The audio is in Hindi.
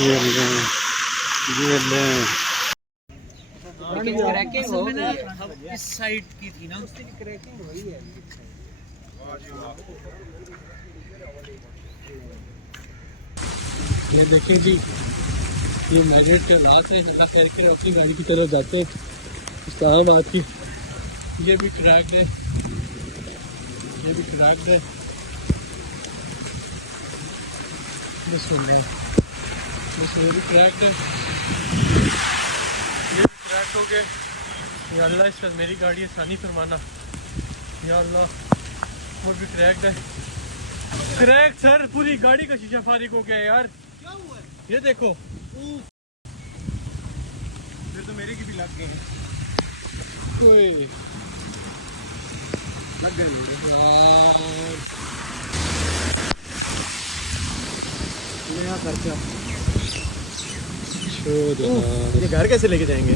ये ले, ये ले। क्रैकिंग हो गई इस साइड की थी ना, क्रैकिंग हुई है। ये देखिए जी, ये मैग्नेट के लात है, लगा करके अपनी गाड़ी की तरफ जाते हैं इस्लामाबाद की। ये भी क्रैक्ड है, ये भी क्रैक्ड है। ये भी क्रैक्ड है, ये भी क्रैक हो गए। या अल्लाह, इस पर मेरी गाड़ी आसानी फरमाना या अल्लाह। वो भी क्रैक्ड है, क्रैक सर, पूरी गाड़ी का शीशा फारिग हो गया यार। क्या हुआ है? ये देखो, फिर तो मेरे की भी लग गए हैं। लग गई यार, खर्चा। ये घर कैसे लेके जाएंगे?